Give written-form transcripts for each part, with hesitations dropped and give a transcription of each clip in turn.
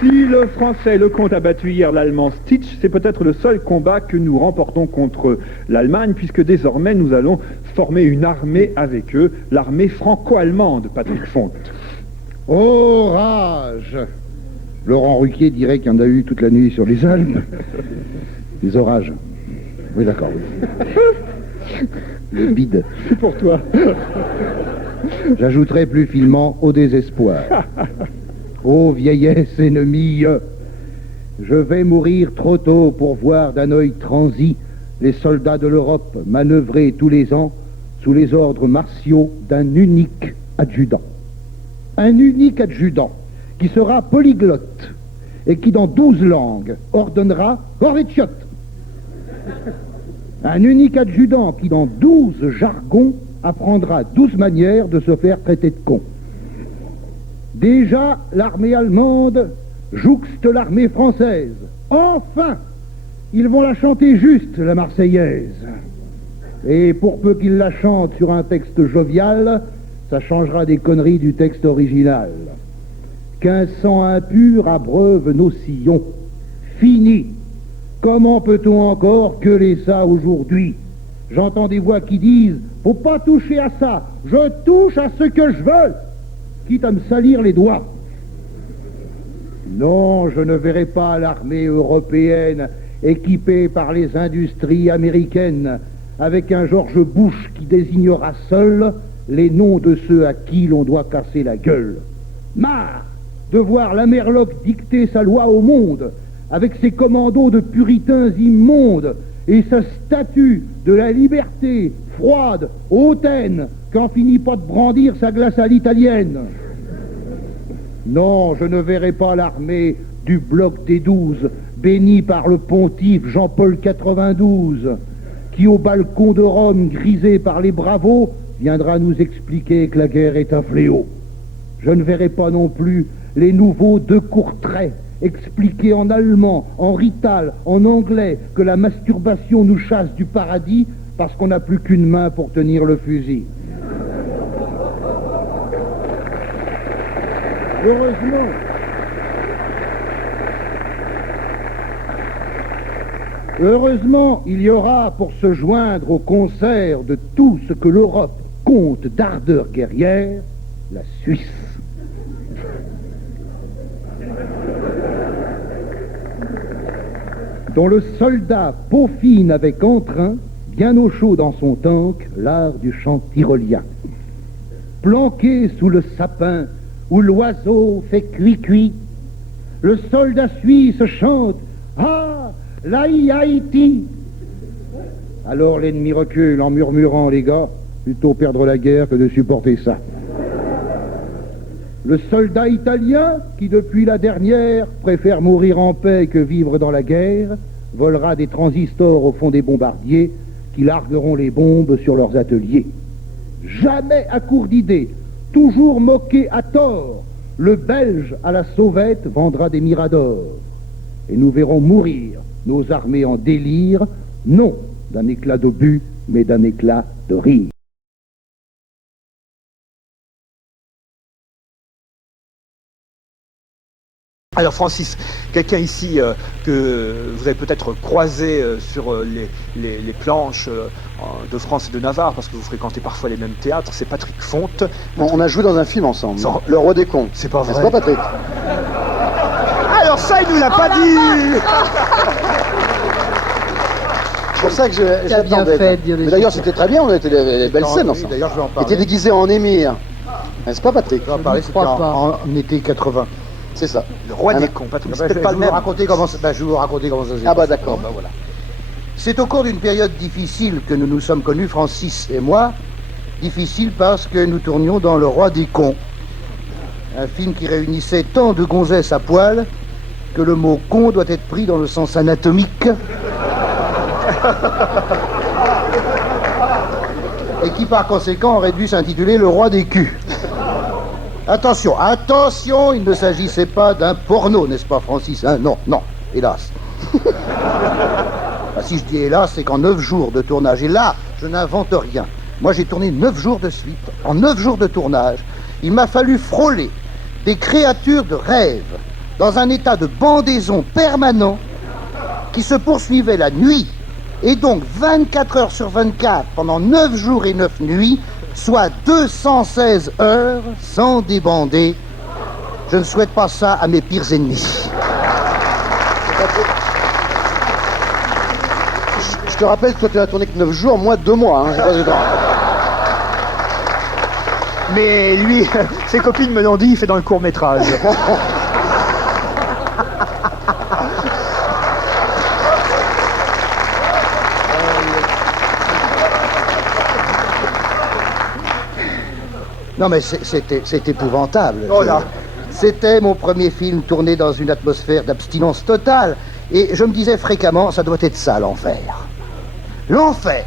Si le Français Lecomte a battu hier l'Allemand Stitch, c'est peut-être le seul combat que nous remportons contre l'Allemagne, puisque désormais nous allons former une armée avec eux, l'armée franco-allemande, Patrick Fonte. Orage! Laurent Ruquier dirait qu'il y en a eu toute la nuit sur les Alpes. Des orages. Oui, d'accord. Oui. Le bide. C'est pour toi. J'ajouterai plus finement au désespoir. Ô vieillesse ennemie, je vais mourir trop tôt pour voir d'un œil transi les soldats de l'Europe manœuvrer tous les ans sous les ordres martiaux d'un unique adjudant. Un unique adjudant qui sera polyglotte et qui dans 12 langues ordonnera « Horvitchot ». Un unique adjudant qui dans 12 jargons apprendra 12 manières de se faire traiter de con. Déjà, l'armée allemande jouxte l'armée française. Enfin, ils vont la chanter juste, la Marseillaise. Et pour peu qu'ils la chantent sur un texte jovial, ça changera des conneries du texte original. Qu'un sang impur abreuve nos sillons. Fini. Comment peut-on encore gueuler ça aujourd'hui? J'entends des voix qui disent « Faut pas toucher à ça, je touche à ce que je veux !» quitte à me salir les doigts. Non, je ne verrai pas l'armée européenne équipée par les industries américaines avec un George Bush qui désignera seul les noms de ceux à qui l'on doit casser la gueule. Marre de voir l'Amerloc dicter sa loi au monde avec ses commandos de puritains immondes et sa statue de la liberté froide, hautaine, qu'en finit pas de brandir sa glace à l'italienne. Non, je ne verrai pas l'armée du bloc des 12, bénie par le pontife Jean-Paul 92, qui au balcon de Rome, grisé par les bravos, viendra nous expliquer que la guerre est un fléau. Je ne verrai pas non plus les nouveaux de Courtrai expliquer en allemand, en rital, en anglais, que la masturbation nous chasse du paradis parce qu'on n'a plus qu'une main pour tenir le fusil. Heureusement, il y aura pour se joindre au concert de tout ce que l'Europe compte d'ardeur guerrière, la Suisse. Dont le soldat peaufine avec entrain, bien au chaud dans son tank, l'art du chant tyrolien. Planqué sous le sapin où l'oiseau fait cuit-cuit, le soldat suisse chante « Ah, l'Haïti !» Alors l'ennemi recule en murmurant « Les gars, plutôt perdre la guerre que de supporter ça. » Le soldat italien, qui depuis la dernière préfère mourir en paix que vivre dans la guerre, volera des transistors au fond des bombardiers qui largueront les bombes sur leurs ateliers. Jamais à court d'idées, toujours moqué à tort, le Belge à la sauvette vendra des miradors. Et nous verrons mourir nos armées en délire, non d'un éclat d'obus, mais d'un éclat de rire. Alors Francis, quelqu'un ici que vous avez peut-être croisé sur les planches de France et de Navarre, parce que vous fréquentez parfois les mêmes théâtres, c'est Patrick Fonte. On a joué dans un film ensemble, Le Roi des Cons. C'est pas vrai. C'est pas Patrick? Alors ça, il nous l'a pas dit. C'est pour ça que j'attendais. Mais d'ailleurs, c'était très bien, on a été des belles scènes ensemble. D'ailleurs, je vais en Il parler. était déguisé en émir. Mais c'est pas Patrick. Je vais en parler, c'était en été 80. C'est ça. Le Roi des Cons, Patrick, c'est peut-être pas le même. Je vais vous raconter comment ça s'est Ah bah passé. d'accord. Bon, voilà. C'est au cours d'une période difficile que nous nous sommes connus, Francis et moi. Difficile parce que nous tournions dans Le Roi des Cons. Un film qui réunissait tant de gonzesses à poil que le mot con doit être pris dans le sens anatomique. Et qui par conséquent aurait dû s'intituler Le Roi des culs. Attention, attention, il ne s'agissait pas d'un porno, n'est-ce pas Francis, hein? Non, non, hélas. Ah, si je dis hélas, c'est qu'en 9 jours de tournage, et là, je n'invente rien. Moi, j'ai tourné 9 jours de suite. En 9 jours de tournage, il m'a fallu frôler des créatures de rêve dans un état de bandaison permanent qui se poursuivait la nuit, et donc 24 heures sur 24, pendant 9 jours et 9 nuits, soit 216 heures sans débander. Je ne souhaite pas ça à mes pires ennemis. Je te rappelle que toi, tu n'as tourné que 9 jours, moi 2 mois. Hein, c'est pas Mais lui, ses copines me l'ont dit, il fait dans le court-métrage. Non mais c'est épouvantable. Oh là. C'était mon premier film tourné dans une atmosphère d'abstinence totale. Et je me disais fréquemment, ça doit être ça l'enfer. L'enfer,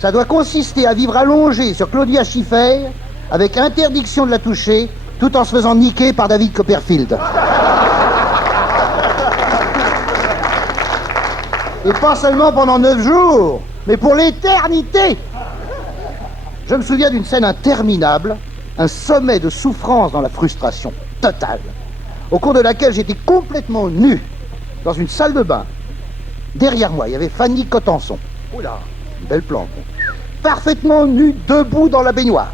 ça doit consister à vivre allongé sur Claudia Schiffer, avec interdiction de la toucher, tout en se faisant niquer par David Copperfield. Et pas seulement pendant 9 jours, mais pour l'éternité. Je me souviens d'une scène interminable, un sommet de souffrance dans la frustration totale, au cours de laquelle j'étais complètement nu, dans une salle de bain. Derrière moi, il y avait Fanny Cotenson. Oula. Une belle plante. Parfaitement nue, debout dans la baignoire.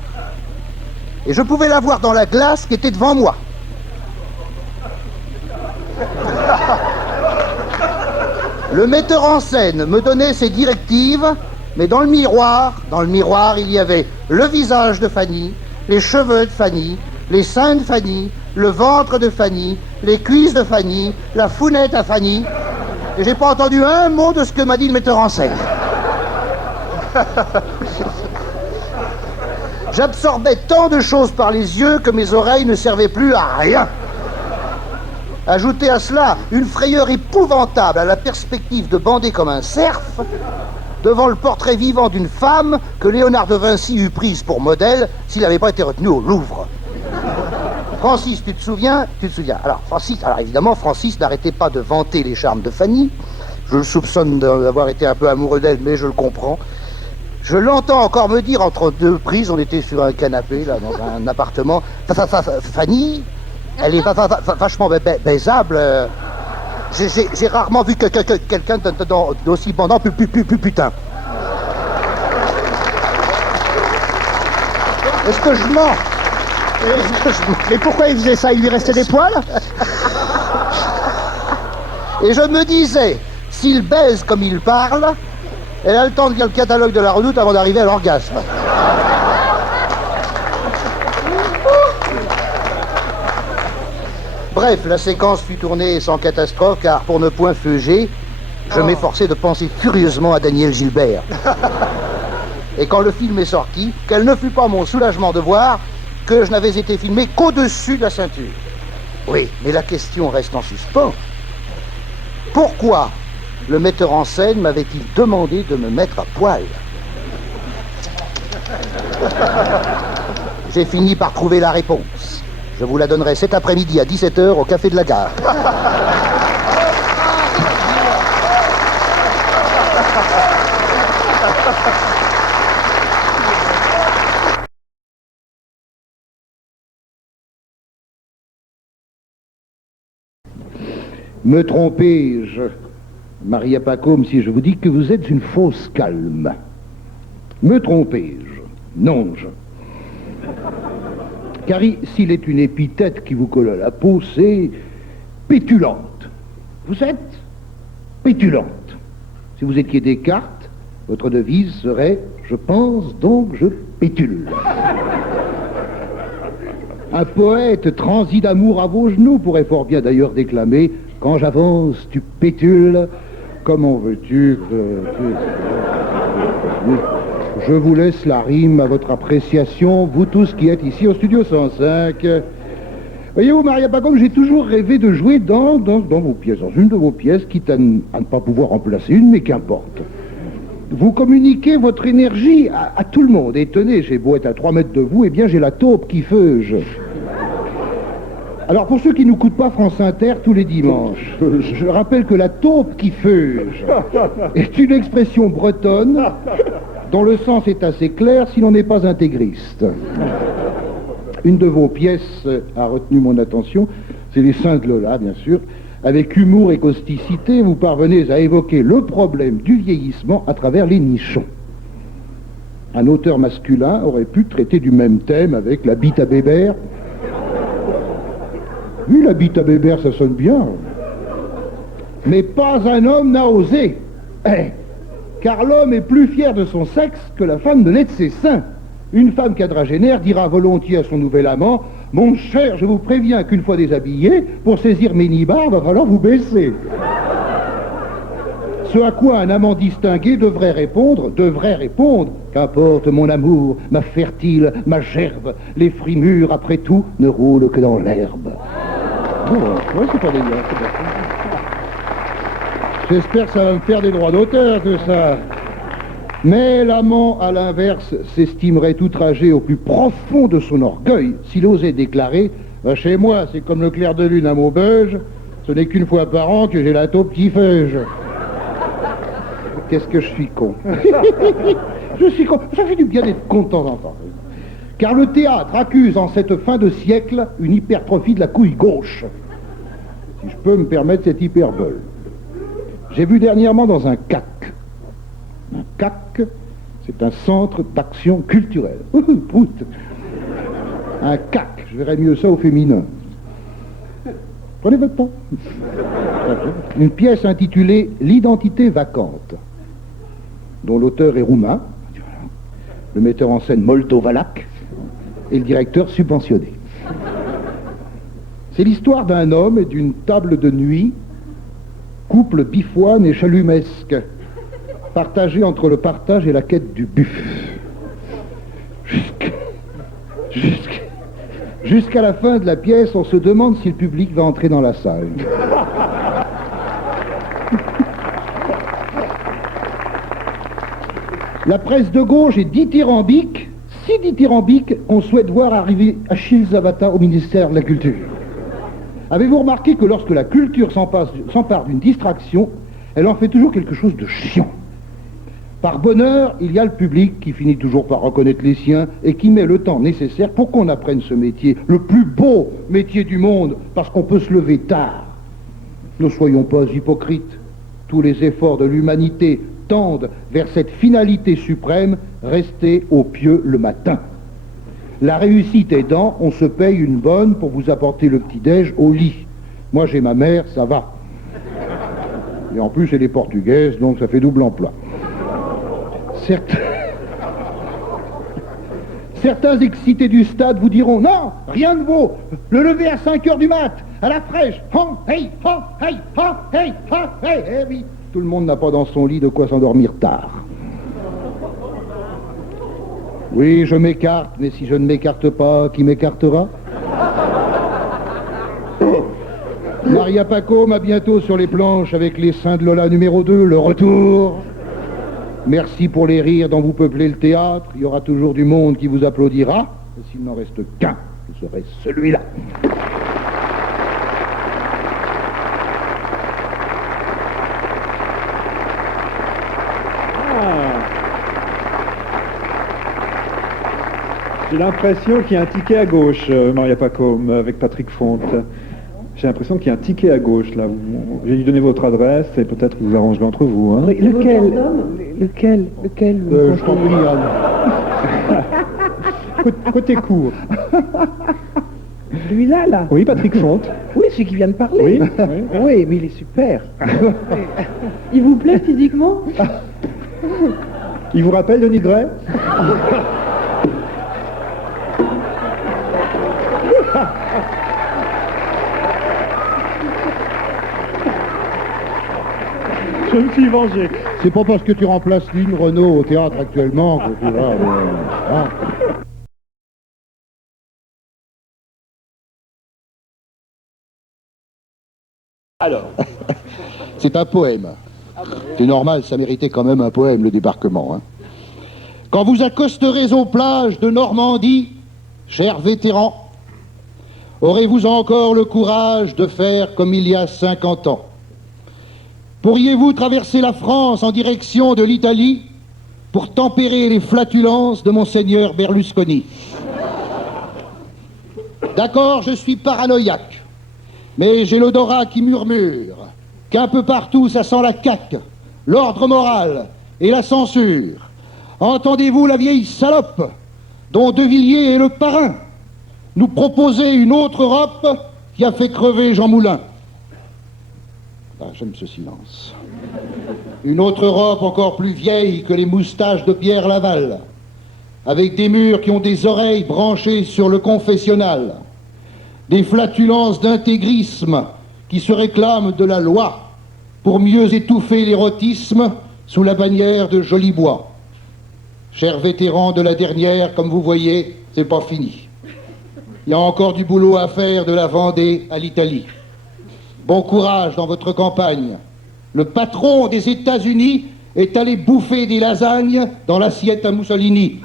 Et je pouvais la voir dans la glace qui était devant moi. Le metteur en scène me donnait ses directives, mais dans le miroir, il y avait le visage de Fanny, les cheveux de Fanny, les seins de Fanny, le ventre de Fanny, les cuisses de Fanny, la founette à Fanny. Et j'ai pas entendu un mot de ce que m'a dit le metteur en scène. J'absorbais tant de choses par les yeux que mes oreilles ne servaient plus à rien. Ajoutez à cela une frayeur épouvantable à la perspective de bander comme un cerf devant le portrait vivant d'une femme que Léonard de Vinci eût prise pour modèle s'il n'avait pas été retenu au Louvre. Francis, tu te souviens? Alors évidemment, Francis n'arrêtait pas de vanter les charmes de Fanny. Je le soupçonne d'avoir été un peu amoureux d'elle, mais je le comprends. Je l'entends encore me dire entre 2 prises, on était sur un canapé, là, dans un appartement. Fanny, elle est vachement baisable. J'ai rarement vu quelqu'un d'aussi bandant, putain. Est-ce que je mens? Mais pourquoi il faisait ça? Il lui restait des poils? Et je me disais, s'il baise comme il parle, elle a le temps de lire le catalogue de la Redoute avant d'arriver à l'orgasme. Bref, la séquence fut tournée sans catastrophe, car pour ne point feuger, je m'efforçais de penser furieusement à Daniel Gilbert. Et quand le film est sorti, quel ne fut pas mon soulagement de voir que je n'avais été filmé qu'au-dessus de la ceinture. Oui, mais la question reste en suspens. Pourquoi le metteur en scène m'avait-il demandé de me mettre à poil? J'ai fini par trouver la réponse. Je vous la donnerai cet après-midi à 17h au Café de la Gare. Me trompais-je, Maria Pacôme, si je vous dis que vous êtes une fausse calme? Me trompais-je? Non-je. Car s'il est une épithète qui vous colle à la peau, c'est pétulante. Vous êtes pétulante. Si vous étiez Descartes, votre devise serait « Je pense, donc je pétule ». Un poète transi d'amour à vos genoux pourrait fort bien d'ailleurs déclamer « Quand j'avance, tu pétules, comment veux-tu que... » Je vous laisse la rime à votre appréciation, vous tous qui êtes ici au Studio 105. Voyez-vous, Maria Pacôme, j'ai toujours rêvé de jouer dans vos pièces, dans une de vos pièces, quitte à ne pas pouvoir en placer une, mais qu'importe. Vous communiquez votre énergie à tout le monde. Et tenez, j'ai beau être à 3 mètres de vous, eh bien j'ai la taupe qui feuge. Alors pour ceux qui n'écoutent pas France Inter tous les dimanches, je rappelle que la taupe qui feuge est une expression bretonne dont le sens est assez clair si l'on n'est pas intégriste. Une de vos pièces a retenu mon attention, c'est les Saints de Lola, bien sûr. Avec humour et causticité, vous parvenez à évoquer le problème du vieillissement à travers les nichons. Un auteur masculin aurait pu traiter du même thème avec la bite à Bébert. Oui, la bite à Bébert, ça sonne bien. Mais pas un homme n'a osé. Car l'homme est plus fier de son sexe que la femme de l'est de ses seins. Une femme quadragénaire dira volontiers à son nouvel amant: « Mon cher, je vous préviens qu'une fois déshabillé, pour saisir mes nibards, va falloir vous baisser. » Ce à quoi un amant distingué devrait répondre, qu'importe mon amour, ma fertile, ma gerbe, les fruits mûrs, après tout, ne roulent que dans l'herbe. Bon, ouais, c'est pas dégueulasse, c'est pas... J'espère que ça va me faire des droits d'auteur, tout ça. Mais l'amant, à l'inverse, s'estimerait outragé au plus profond de son orgueil s'il osait déclarer: « Chez moi, c'est comme le clair de lune à Maubeuge, ce n'est qu'une fois par an que j'ai la taupe qui feuge. » Qu'est-ce que je suis con. Je suis con. Ça fait du bien d'être con de temps en temps. Car le théâtre accuse en cette fin de siècle une hypertrophie de la couille gauche. Si je peux me permettre cette hyperbole. J'ai vu dernièrement dans un CAC. Un CAC, c'est un centre d'action culturelle. Prout. Un CAC, je verrais mieux ça au féminin. Prenez votre temps. Une pièce intitulée « L'identité vacante », dont l'auteur est roumain, le metteur en scène moldovalaque et le directeur subventionné. C'est l'histoire d'un homme et d'une table de nuit, couple bifoine et chalumesque, partagé entre le partage et la quête du buff. Jusqu'à la fin de la pièce, on se demande si le public va entrer dans la salle. La presse de gauche est dithyrambique, si dithyrambique qu'on souhaite voir arriver Achille Zavata au ministère de la Culture. Avez-vous remarqué que lorsque la culture s'empare d'une distraction, elle en fait toujours quelque chose de chiant? Par bonheur, il y a le public qui finit toujours par reconnaître les siens et qui met le temps nécessaire pour qu'on apprenne ce métier, le plus beau métier du monde, parce qu'on peut se lever tard. Ne soyons pas hypocrites. Tous les efforts de l'humanité tendent vers cette finalité suprême, rester au pieu le matin. La réussite aidant, on se paye une bonne pour vous apporter le petit-déj au lit. Moi, j'ai ma mère, ça va. Et en plus, elle est portugaise, donc ça fait double emploi. Certains excités du stade vous diront: non, rien ne vaut le lever à 5 heures du mat, à la fraîche. Hey. Eh oui, tout le monde n'a pas dans son lit de quoi s'endormir tard. Oui, je m'écarte, mais si je ne m'écarte pas, qui m'écartera? Maria Pacôme à bientôt sur les planches avec les Saints de Lola numéro 2, le retour. Merci pour les rires dont vous peuplez le théâtre. Il y aura toujours du monde qui vous applaudira. Et s'il n'en reste qu'un, ce serait celui-là. J'ai l'impression qu'il y a un ticket à gauche, Maria Pacôme, avec Patrick Fonte. J'ai l'impression qu'il y a un ticket à gauche, là. J'ai dû donner votre adresse et peut-être vous arrangerez entre vous. Hein. Lequel Je t'en prie, Anne. Côté court. Celui-là, là. Oui, Patrick Fonte. Oui, celui qui vient de parler. Oui, mais il est super. Il vous plaît physiquement? Il vous rappelle Denis Gray? Je me suis vengé. C'est pas parce que tu remplaces Lynn Renault au théâtre actuellement que tu vas... hein. Alors, c'est un poème. C'est normal, ça méritait quand même un poème, le débarquement. Hein. Quand vous accosterez aux plages de Normandie, chers vétérans, aurez-vous encore le courage de faire comme il y a 50 ans? Pourriez-vous traverser la France en direction de l'Italie pour tempérer les flatulences de Monseigneur Berlusconi? D'accord, je suis paranoïaque. Mais j'ai l'odorat qui murmure qu'un peu partout ça sent la caque, l'ordre moral et la censure. Entendez-vous la vieille salope dont De Villiers est le parrain nous proposer une autre Europe qui a fait crever Jean Moulin? Ah, j'aime ce silence. Une autre Europe encore plus vieille que les moustaches de Pierre Laval, avec des murs qui ont des oreilles branchées sur le confessionnal, des flatulences d'intégrisme qui se réclament de la loi pour mieux étouffer l'érotisme sous la bannière de Jolibois. Chers vétérans de la dernière, comme vous voyez, c'est pas fini. Il y a encore du boulot à faire de la Vendée à l'Italie. Bon courage dans votre campagne. Le patron des États-Unis est allé bouffer des lasagnes dans l'assiette à Mussolini.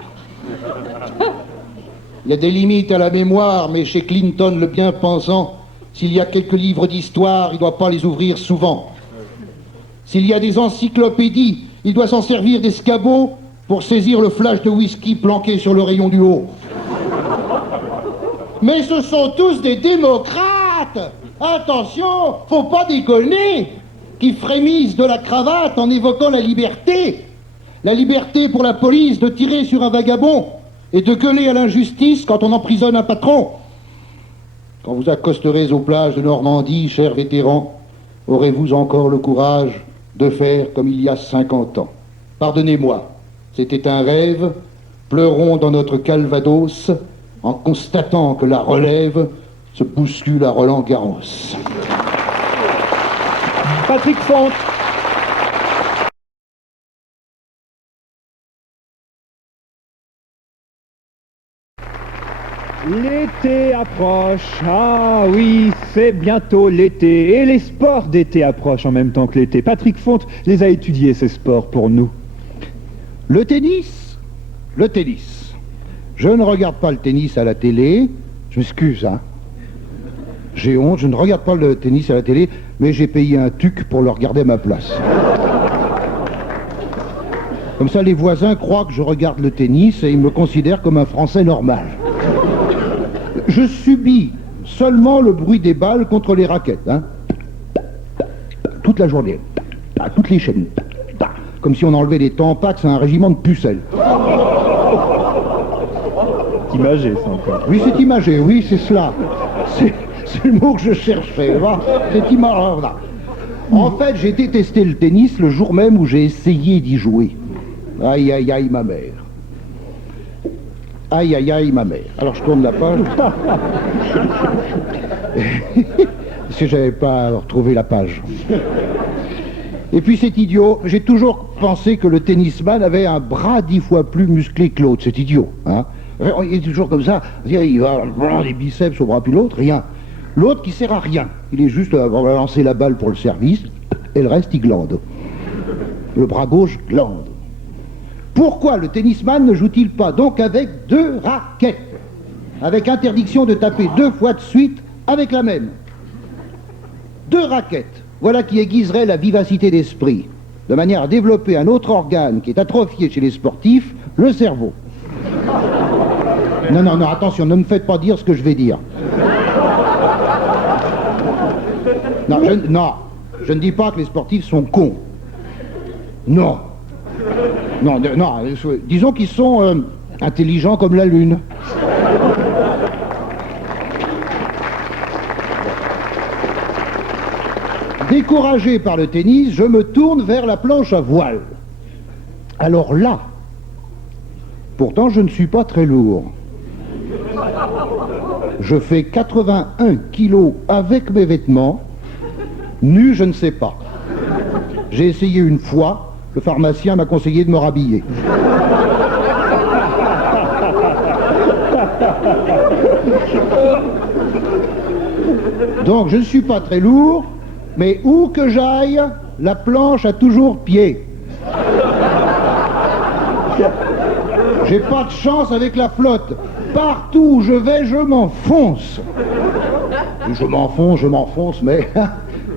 Il y a des limites à la mémoire, mais chez Clinton, le bien-pensant, s'il y a quelques livres d'histoire, il ne doit pas les ouvrir souvent. S'il y a des encyclopédies, il doit s'en servir d'escabeau pour saisir le flash de whisky planqué sur le rayon du haut. Mais ce sont tous des démocrates! Attention, faut pas déconner! Qui frémissent de la cravate en évoquant la liberté. La liberté pour la police de tirer sur un vagabond et de gueuler à l'injustice quand on emprisonne un patron. Quand vous accosterez aux plages de Normandie, chers vétérans, aurez-vous encore le courage de faire comme il y a 50 ans? Pardonnez-moi, c'était un rêve, pleurons dans notre Calvados en constatant que la relève se bouscule à Roland-Garros. Patrick Font. L'été approche, ah oui, c'est bientôt l'été, et les sports d'été approchent en même temps que l'été. Patrick Font les a étudiés, ces sports, pour nous. Le tennis. Le tennis. Je ne regarde pas le tennis à la télé, je m'excuse, hein. J'ai honte, je ne regarde pas le tennis à la télé, mais j'ai payé un tuc pour le regarder à ma place. Comme ça, les voisins croient que je regarde le tennis et ils me considèrent comme un Français normal. Je subis seulement le bruit des balles contre les raquettes, hein. Toute la journée, à toutes les chaînes, comme si on enlevait des tampax à un régiment de pucelles. C'est imagé, ça, encore. Oui, c'est imagé, oui, c'est cela. C'est le mot que je cherchais, c'est imagé. En fait, j'ai détesté le tennis le jour même où j'ai essayé d'y jouer. Aïe, aïe, aïe, ma mère. Aïe, aïe, aïe, ma mère. Alors, je tourne la page. Parce que j'avais pas retrouvé la page. Et puis, c'est idiot. J'ai toujours pensé que le tennisman avait un bras 10 fois plus musclé que l'autre. C'est idiot, hein. Il est toujours comme ça. Il va avoir des biceps au bras, puis l'autre, rien. L'autre qui sert à rien. Il est juste à lancer la balle pour le service, et le reste, il glande. Le bras gauche glande. Pourquoi le tennisman ne joue-t-il pas donc avec 2 raquettes, avec interdiction de taper 2 fois de suite avec la même? 2 raquettes, voilà qui aiguiserait la vivacité d'esprit, de manière à développer un autre organe qui est atrophié chez les sportifs, le cerveau. Non, non, non, attention, ne me faites pas dire ce que je vais dire. Non, je ne dis pas que les sportifs sont cons. Non. Non, disons qu'ils sont intelligents comme la Lune. Découragé par le tennis, je me tourne vers la planche à voile. Alors là, pourtant je ne suis pas très lourd. Je fais 81 kilos avec mes vêtements. Nu, je ne sais pas. J'ai essayé une fois, le pharmacien m'a conseillé de me rhabiller. Donc je ne suis pas très lourd, mais où que j'aille, la planche a toujours pied. J'ai pas de chance avec la flotte. Partout où je vais, je m'enfonce. Je m'enfonce, mais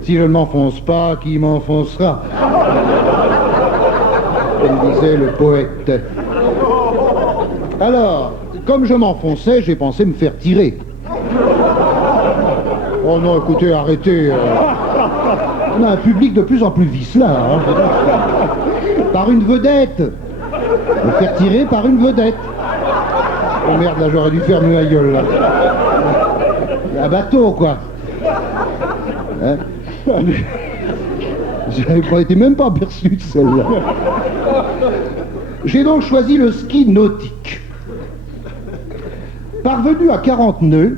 si je ne m'enfonce pas, qui m'enfoncera? Comme disait le poète. Alors, comme je m'enfonçais, j'ai pensé me faire tirer. Oh non, écoutez, arrêtez. On a un public de plus en plus vicelard. Hein. Par une vedette. Me faire tirer par une vedette. Oh merde, là, j'aurais dû fermer ma gueule, là. Un bateau, quoi. Hein? J'avais été même pas aperçu de celle-là. J'ai donc choisi le ski nautique. Parvenu à 40 nœuds,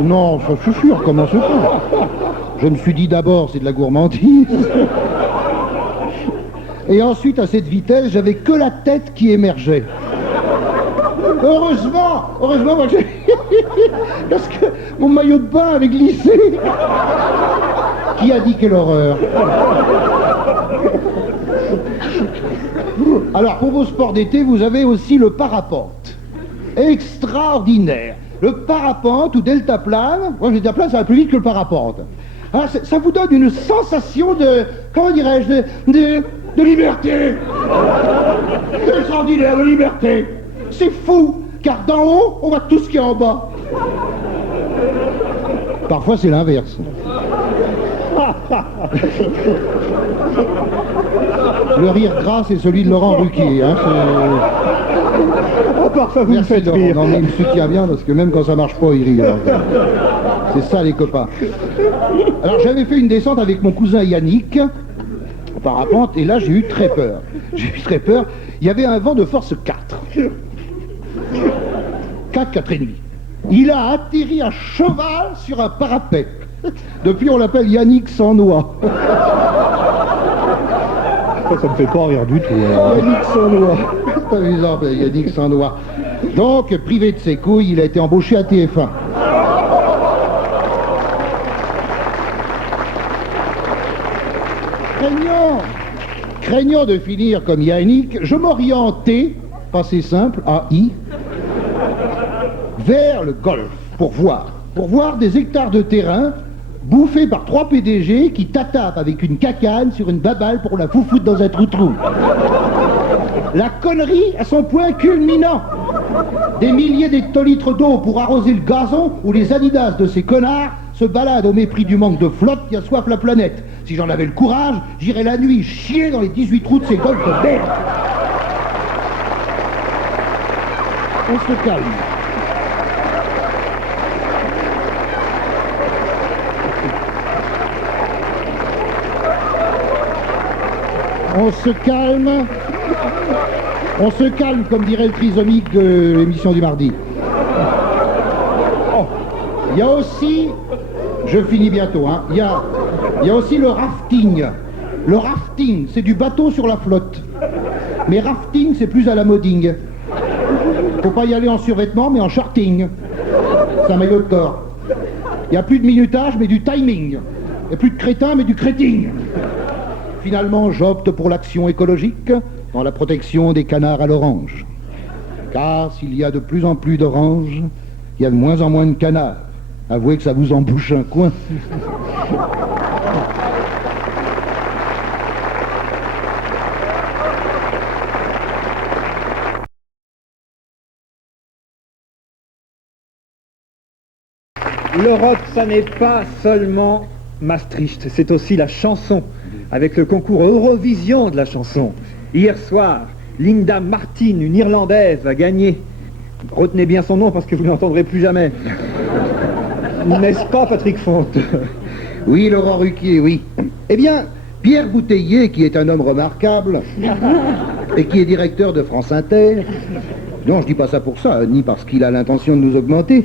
non, ça suffit, on recommence pas. Je me suis dit d'abord, c'est de la gourmandise. Et ensuite, à cette vitesse, j'avais que la tête qui émergeait. Heureusement, moi j'ai... Parce que mon maillot de bain avait glissé. Qui a dit quelle horreur? Alors, pour vos sports d'été, vous avez aussi le parapente. Extraordinaire. Le parapente ou deltaplane, moi le deltaplane ça va plus vite que le parapente. Ah, ça vous donne une sensation de, comment dirais-je, de liberté. Extraordinaire, de liberté. C'est fou, car d'en haut, on voit tout ce qu'il y a en bas. Parfois c'est l'inverse. Le rire gras, c'est celui de Laurent Ruquier. Hein, parfois vous me faites rire. Non mais il me soutient bien parce que même quand ça marche pas, il rit. C'est ça les copains. Alors j'avais fait une descente avec mon cousin Yannick, en parapente, et là j'ai eu très peur. Il y avait un vent de force 4. 4,5. Il a atterri à cheval sur un parapet. Depuis on l'appelle Yannick sans noix. Ça me fait pas rire du tout. Yannick sans noix. C'est amusant, Yannick sans noix. Donc, privé de ses couilles, il a été embauché à TF1. Craignant de finir comme Yannick, je m'orientais, pas c'est simple, AI, vers le golf, pour voir des hectares de terrain bouffés par 3 PDG qui tatapent avec une cacane sur une baballe pour la foutre dans un trou-trou. La connerie à son point culminant. Des milliers d'hectolitres d'eau pour arroser le gazon où les Adidas de ces connards se baladent au mépris du manque de flotte qui assoiffe la planète. Si j'en avais le courage, j'irais la nuit chier dans les 18 trous de ces golfs de merde. On se calme. On se calme, comme dirait le trisomique de l'émission du mardi. Oh. Il y a aussi, je finis bientôt, hein, il y a aussi le rafting. Le rafting, c'est du bateau sur la flotte. Mais rafting, c'est plus à la moding. Faut pas y aller en survêtement, mais en shorting. C'est un maillot de corps. Il n'y a plus de minutage, mais du timing. Il n'y a plus de crétin, mais du créting. Finalement, j'opte pour l'action écologique dans la protection des canards à l'orange. Car s'il y a de plus en plus d'oranges, il y a de moins en moins de canards. Avouez que ça vous embouche un coin. L'Europe, ça n'est pas seulement Maastricht, c'est aussi la chanson, avec le concours Eurovision de la chanson. Hier soir, Linda Martin, une Irlandaise, a gagné. Retenez bien son nom parce que vous ne l'entendrez plus jamais. N'est-ce pas, Patrick Fonte? Oui, Laurent Ruquier, oui. Eh bien, Pierre Bouteiller, qui est un homme remarquable, et qui est directeur de France Inter, non, je dis pas ça pour ça, ni parce qu'il a l'intention de nous augmenter.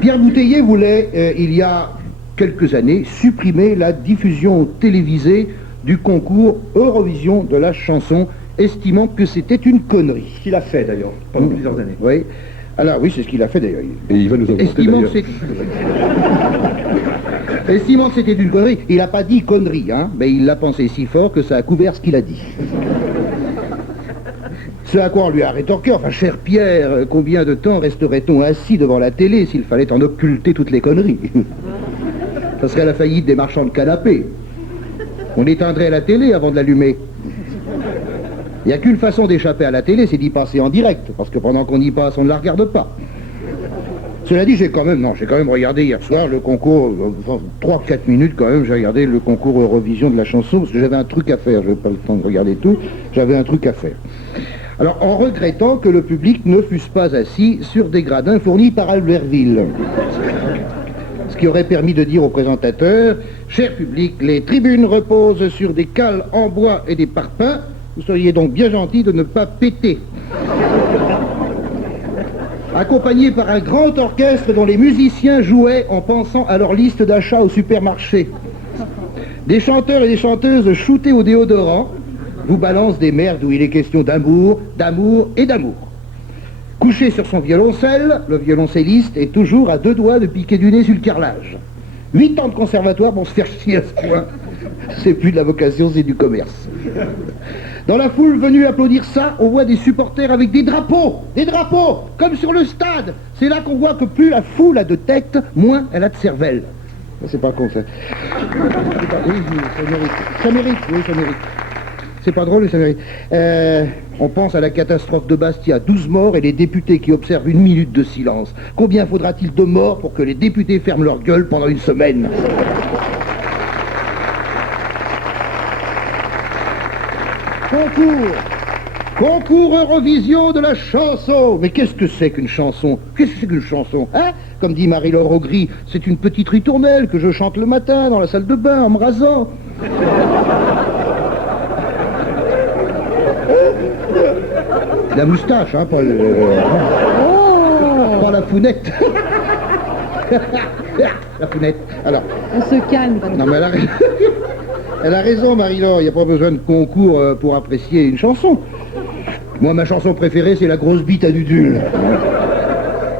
Pierre Bouteiller voulait, il y a quelques années, supprimer la diffusion télévisée du concours Eurovision de la chanson, estimant que c'était une connerie. Ce qu'il a fait d'ailleurs, pendant plusieurs années. Oui. Alors oui, c'est ce qu'il a fait d'ailleurs. Et il va nous augmenter d'ailleurs. Estimant que c'était une connerie, il n'a pas dit connerie, hein, mais il l'a pensé si fort que ça a couvert ce qu'il a dit. Ce à quoi on lui a rétorqué, enfin, cher Pierre, combien de temps resterait-on assis devant la télé s'il fallait en occulter toutes les conneries? Ça serait la faillite des marchands de canapés. On éteindrait la télé avant de l'allumer. Il n'y a qu'une façon d'échapper à la télé, c'est d'y passer en direct, parce que pendant qu'on y passe, on ne la regarde pas. Cela dit, j'ai quand même regardé hier soir le concours, 3-4 minutes quand même, j'ai regardé le concours Eurovision de la chanson, parce que j'avais un truc à faire, je n'avais pas le temps de regarder tout, j'avais un truc à faire. Alors, en regrettant que le public ne fût pas assis sur des gradins fournis par Albertville. Ce qui aurait permis de dire au présentateur, cher public, les tribunes reposent sur des cales en bois et des parpaings, vous seriez donc bien gentil de ne pas péter. Accompagné par un grand orchestre dont les musiciens jouaient en pensant à leur liste d'achat au supermarché. Des chanteurs et des chanteuses shootés au déodorant vous balancent des merdes où il est question d'amour, d'amour et d'amour. Couché sur son violoncelle, le violoncelliste est toujours à 2 doigts de piquer du nez sur le carrelage. 8 ans de conservatoire pour se faire chier à ce point. C'est plus de la vocation, c'est du commerce. Dans la foule venue applaudir ça, on voit des supporters avec des drapeaux, comme sur le stade. C'est là qu'on voit que plus la foule a de tête, moins elle a de cervelle. C'est pas con ça. Oui, ça mérite. C'est pas drôle, mais ça mérite. On pense à la catastrophe de Bastia, 12 morts et les députés qui observent 1 minute de silence. Combien faudra-t-il de morts pour que les députés ferment leur gueule pendant 1 semaine ? Concours Eurovision de la chanson. Mais qu'est-ce que c'est qu'une chanson? Hein? Comme dit Marie-Laure Augry, c'est une petite ritournelle que je chante le matin dans la salle de bain en me rasant. La moustache, hein, pas la founette. La founette. Alors. On se calme. Non, mais elle a raison, Marie-Laure, il n'y a pas besoin de concours pour apprécier une chanson. Moi, ma chanson préférée, c'est La grosse bite à Dudule.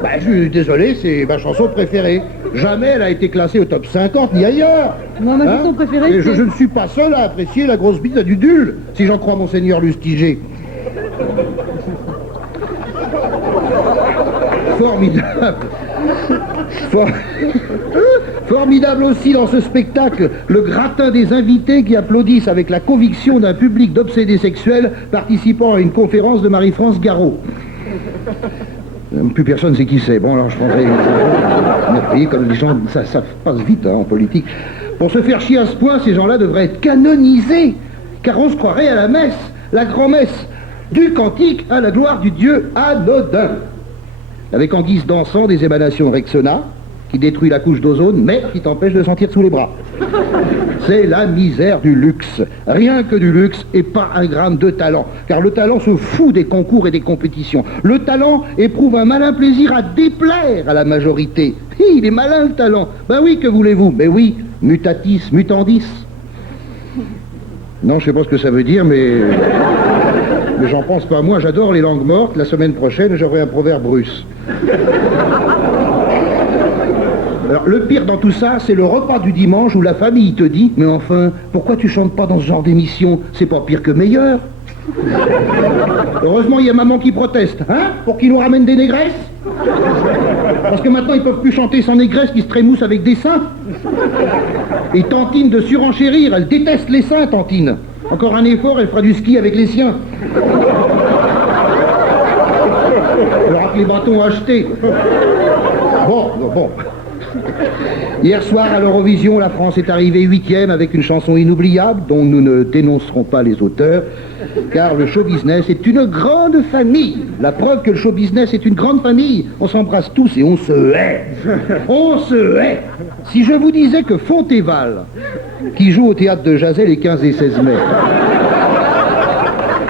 Bah, je suis désolé, c'est ma chanson préférée. Jamais elle a été classée au top 50, ni ailleurs. Moi, ma chanson préférée, et je ne suis pas seul à apprécier La grosse bite à Dudule, si j'en crois Monseigneur Lustiger. Formidable. Formidable aussi dans ce spectacle, le gratin des invités qui applaudissent avec la conviction d'un public d'obsédés sexuels participant à une conférence de Marie-France Garot. Plus personne ne sait qui c'est. Bon, alors je prendrai... Vous comme les gens, ça passe vite hein, en politique. Pour se faire chier à ce point, ces gens-là devraient être canonisés, car on se croirait à la messe, la grand-messe, du cantique à la gloire du Dieu anodin. Avec en guise d'encens des émanations Rexona, qui détruit la couche d'ozone, mais qui t'empêche de sentir sous les bras. C'est la misère du luxe. Rien que du luxe et pas un gramme de talent. Car le talent se fout des concours et des compétitions. Le talent éprouve un malin plaisir à déplaire à la majorité. Il est malin le talent. Ben oui, que voulez-vous? Mais oui, mutatis mutandis. Non, je sais pas ce que ça veut dire, mais j'en pense pas. Moi, j'adore les langues mortes. La semaine prochaine, j'aurai un proverbe russe. Alors, le pire dans tout ça, c'est le repas du dimanche où la famille te dit « Mais enfin, pourquoi tu chantes pas dans ce genre d'émission? C'est pas pire que meilleur. » Heureusement, il y a maman qui proteste, hein, pour qu'ils nous ramènent des négresses. Parce que maintenant, ils peuvent plus chanter sans négresse qui se trémoussent avec des seins. Et Tantine de surenchérir, elle déteste les seins, Tantine. Encore un effort, elle fera du ski avec les siens. Elle aura que les bâtons achetés. Bon. Hier soir, à l'Eurovision, la France est arrivée 8e avec une chanson inoubliable dont nous ne dénoncerons pas les auteurs, car le show business est une grande famille. La preuve que le show business est une grande famille, on s'embrasse tous et on se hait. On se hait. Si je vous disais que Fontéval, qui joue au théâtre de Jazet les 15 et 16 mai,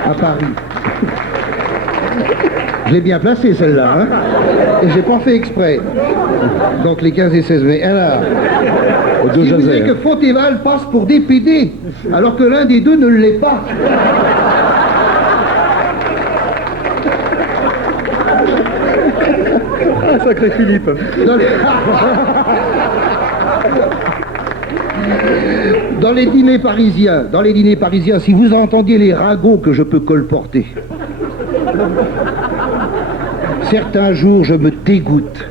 à Paris, je l'ai bien placée celle-là, hein, et j'ai pas fait exprès. Donc les 15 et 16 mai. Alors, si vous savez que Fontéval passe pour des PD, alors que l'un des deux ne l'est pas. Sacré Philippe. Dans les dîners parisiens, si vous entendiez les ragots que je peux colporter, certains jours, je me dégoûte.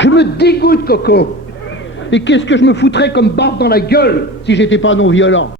Je me dégoûte, Coco. Et qu'est-ce que je me foutrais comme barbe dans la gueule si j'étais pas non violent?